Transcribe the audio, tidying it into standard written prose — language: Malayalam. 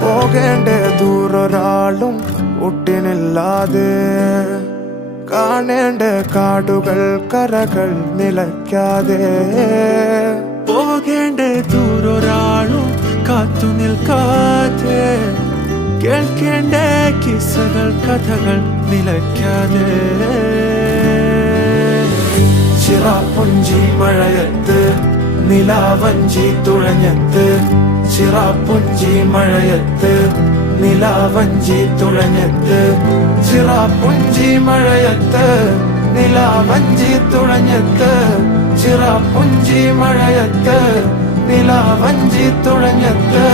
പോകേണ്ട ദൂരൊരാളും ഒട്ടിനില്ലാതെ, കാണേണ്ട കാടുകൾ കരകൾ നിലയ്ക്കാതെ. പോകേണ്ട ദൂരൊരാളും കാത്തു നിൽക്കാതെ, കേൾക്കേണ്ട കിസ്സകൾ കഥകൾ നിലയ്ക്കാതെ. ചിറാപ്പുഞ്ചി മഴയത്ത് നിലാവഞ്ചി തുഴഞ്ഞത്ത്, ചിറാപ്പുഞ്ചി മഴയത്ത് നിലാവഞ്ചി തുഴഞ്ഞത്ത്, ചിറാപ്പുഞ്ചി മഴയത്ത് നിലാവഞ്ചി തുഴഞ്ഞത്ത്, ചിറാപ്പുഞ്ചി മഴയത്ത് നിലാവഞ്ചി തുഴഞ്ഞത്ത്.